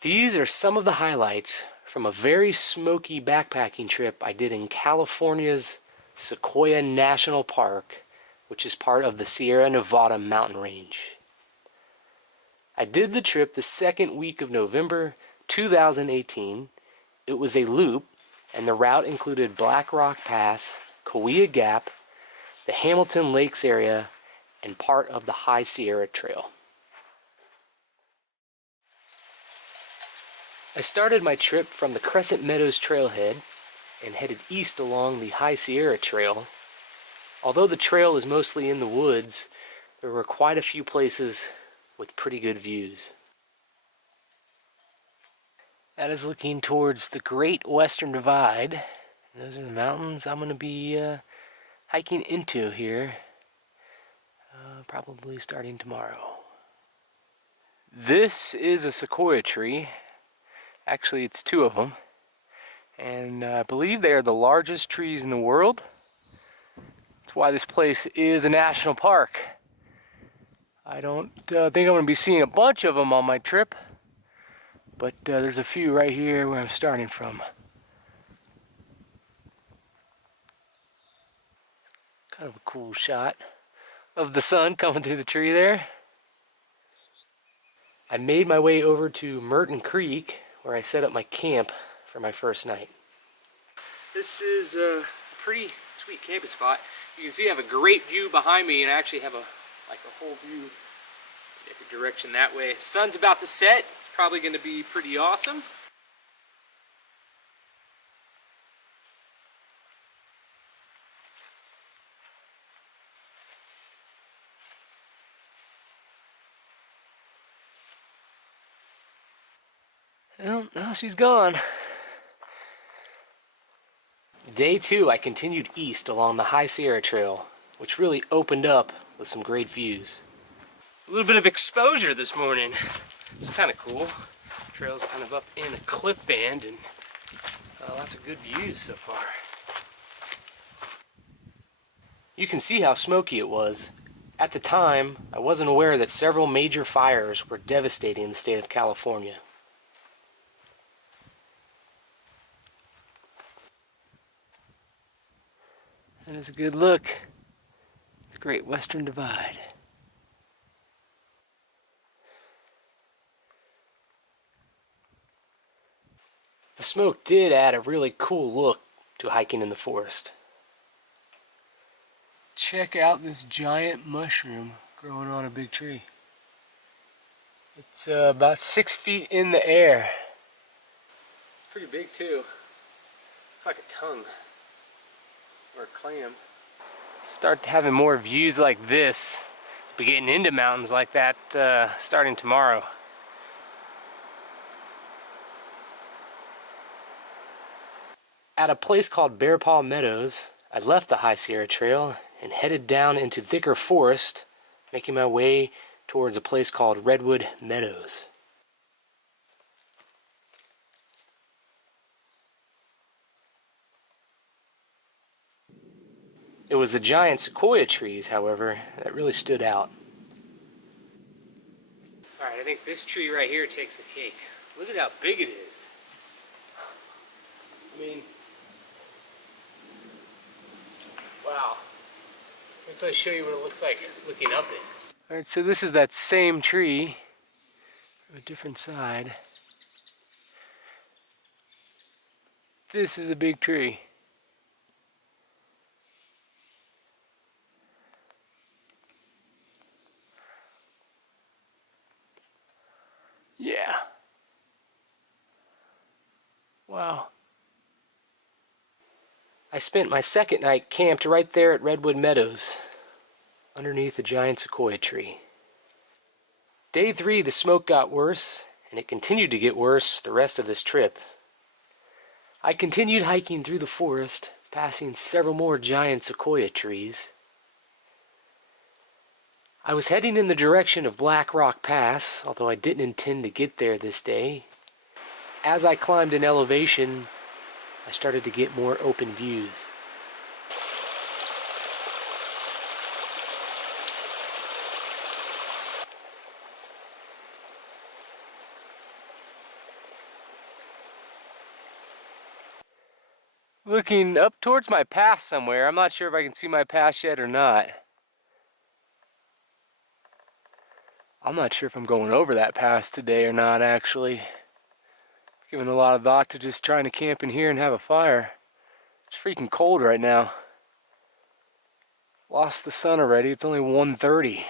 These are some of the highlights from a very smoky backpacking trip I did in California's Sequoia National Park, which is part of the Sierra Nevada mountain range. I did the trip the second week of November 2018. It was a loop, and the route included Black Rock Pass, Kaweah Gap, the Hamilton Lakes area, and part of the High Sierra Trail. I started my trip from the Crescent Meadows trailhead and headed east along the High Sierra Trail. Although the trail is mostly in the woods, there were quite a few places with pretty good views. That is looking towards the Great Western Divide. And those are the mountains I'm going to be hiking into here, probably starting tomorrow. This is a sequoia tree. Actually, it's two of them, and I believe they are the largest trees in the world. That's why this place is a national park. I don't think I'm going to be seeing a bunch of them on my trip, but there's a few right here where I'm starting from. Kind of a cool shot of the sun coming through the tree there. I made my way over to Merton Creek, where I set up my camp for my first night. This is a pretty sweet camping spot. You can see I have a great view behind me, and I actually have a whole view in every direction that way. Sun's about to set. It's probably going to be pretty awesome. Well, now she's gone. Day 2, I continued east along the High Sierra Trail, which really opened up with some great views. A little bit of exposure this morning. It's kind of cool. The trail's kind of up in a cliff band, and lots of good views so far. You can see how smoky it was. At the time, I wasn't aware that several major fires were devastating the state of California. That is a good look. The Great Western Divide. The smoke did add a really cool look to hiking in the forest. Check out this giant mushroom growing on a big tree. It's about 6 feet in the air. Pretty big too. Looks like a tongue. Or a clam. Start having more views like this. Be getting into mountains like that starting tomorrow. At a place called Bear Paw Meadows, I left the High Sierra Trail and headed down into thicker forest, making my way towards a place called Redwood Meadows. It was the giant sequoia trees, however, that really stood out. Alright, I think this tree right here takes the cake. Look at how big it is. I mean, wow. Let me show you what it looks like looking up it. Alright, so this is that same tree from a different side. This is a big tree. Yeah. Wow. I spent my second night camped right there at Redwood Meadows, underneath a giant sequoia tree. Day 3, the smoke got worse, and it continued to get worse the rest of this trip. I continued hiking through the forest, passing several more giant sequoia trees. I was heading in the direction of Black Rock Pass, although I didn't intend to get there this day. As I climbed in elevation, I started to get more open views. looking up towards my pass somewhere. I'm not sure if I can see my pass yet or not. I'm not sure if I'm going over that pass today or not, actually. Giving a lot of thought to just trying to camp in here and have a fire. It's freaking cold right now. Lost the sun already. It's only 1:30.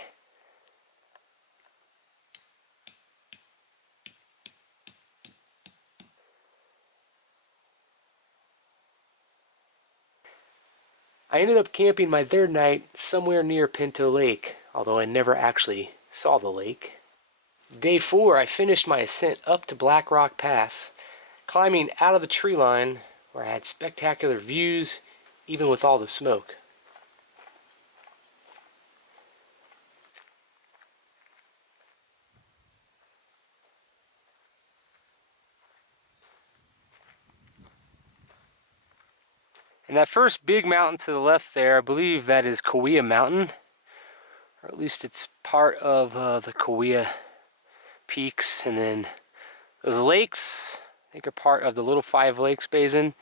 I ended up camping my third night somewhere near Pinto Lake, although I never actually saw the lake. Day 4, I finished my ascent up to Black Rock Pass, climbing out of the tree line where I had spectacular views, even with all the smoke. And that first big mountain to the left there, I believe that is Kaweah Mountain, or at least it's part of the Kaweah peaks. And then those lakes, I think, are part of the Little Five Lakes Basin.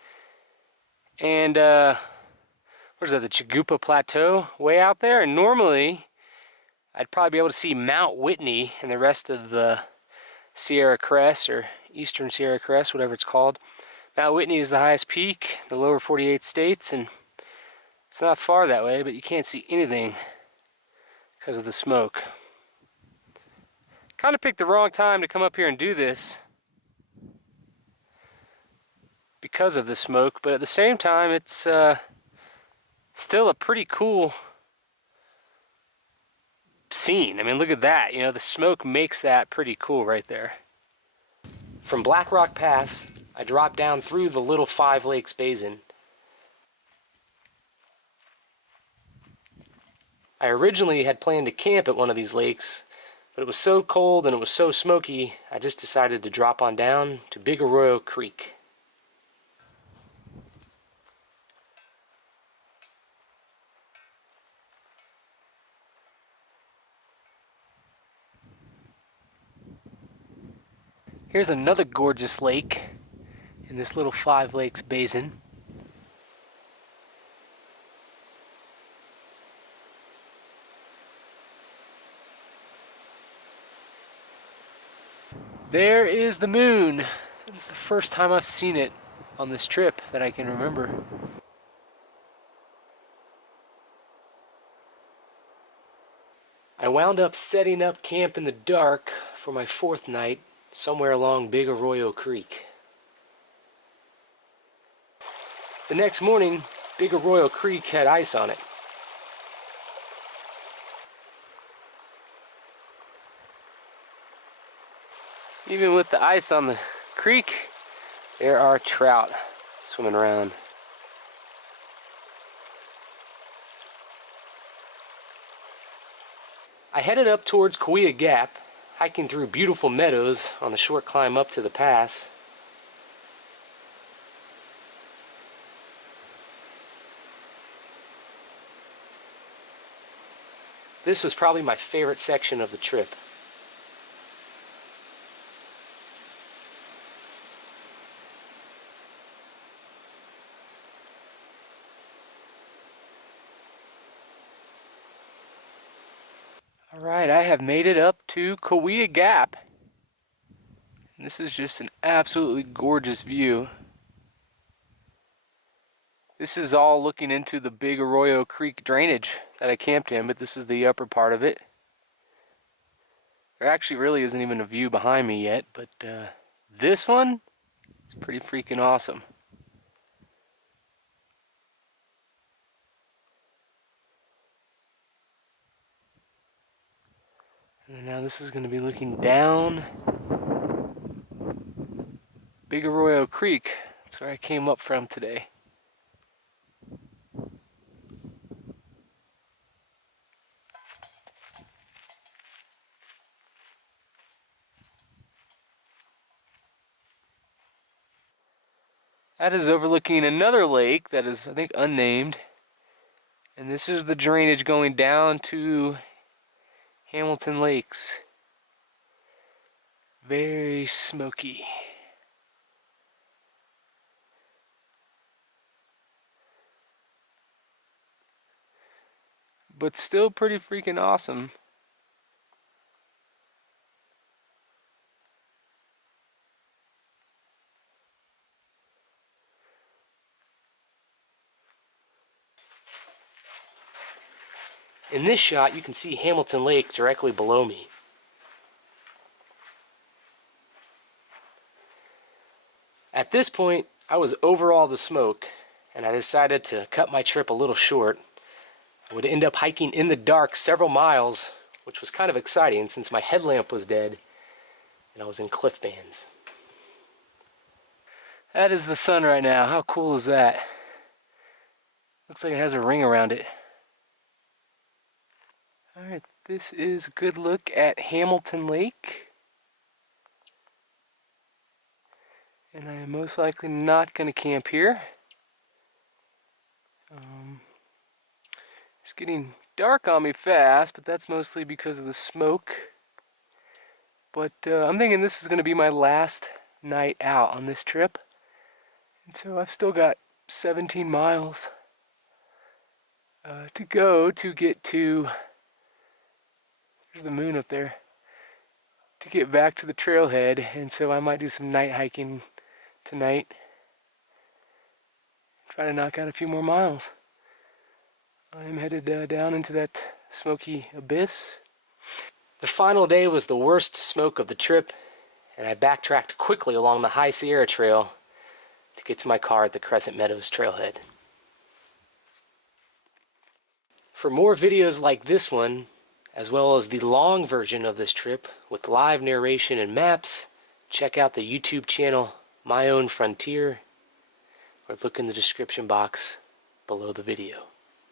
And what is that, the Chigupa Plateau way out there? And normally I'd probably be able to see Mount Whitney and the rest of the Sierra Crest, or Eastern Sierra Crest, whatever it's called. Mount Whitney is the highest peak in the lower 48 states, and it's not far that way, but you can't see anything because of the smoke. Kind of picked the wrong time to come up here and do this because of the smoke, but at the same time, it's still a pretty cool scene. I mean, look at that. You know, the smoke makes that pretty cool right there. From Black Rock Pass, I dropped down through the Little Five Lakes Basin. I originally had planned to camp at one of these lakes, but it was so cold and it was so smoky, I just decided to drop on down to Big Arroyo Creek. Here's another gorgeous lake in this Little Five Lakes Basin. There is the moon. It's the first time I've seen it on this trip that I can remember. I wound up setting up camp in the dark for my 4th night somewhere along Big Arroyo Creek. The next morning, Big Arroyo Creek had ice on it. Even with the ice on the creek, there are trout swimming around. I headed up towards Kaweah Gap, hiking through beautiful meadows on the short climb up to the pass. This was probably my favorite section of the trip. Alright, I have made it up to Kaweah Gap. And this is just an absolutely gorgeous view. This is all looking into the Big Arroyo Creek drainage that I camped in, but this is the upper part of it. There actually really isn't even a view behind me yet, but this one is pretty freaking awesome. And now this is going to be looking down Big Arroyo Creek. That's where I came up from today. That is overlooking another lake that is, I think, unnamed. And this is the drainage going down to Hamilton Lakes. Very smoky. but still pretty freaking awesome. In this shot, you can see Hamilton Lake directly below me. At this point, I was over all the smoke, and I decided to cut my trip a little short. I would end up hiking in the dark several miles, which was kind of exciting since my headlamp was dead and I was in cliff bands. That is the sun right now. How cool is that? Looks like it has a ring around it. Alright, this is a good look at Hamilton Lake. And I am most likely not going to camp here. It's getting dark on me fast, but that's mostly because of the smoke. But I'm thinking this is going to be my last night out on this trip. And so I've still got 17 miles to go to get to, there's the moon up there, to get back to the trailhead. And so I might do some night hiking tonight. Try to knock out a few more miles. I'm headed down into that smoky abyss. The final day was the worst smoke of the trip, and I backtracked quickly along the High Sierra Trail to get to my car at the Crescent Meadows trailhead. For more videos like this one, as well as the long version of this trip with live narration and maps, check out the YouTube channel My Own Frontier, or look in the description box below the video.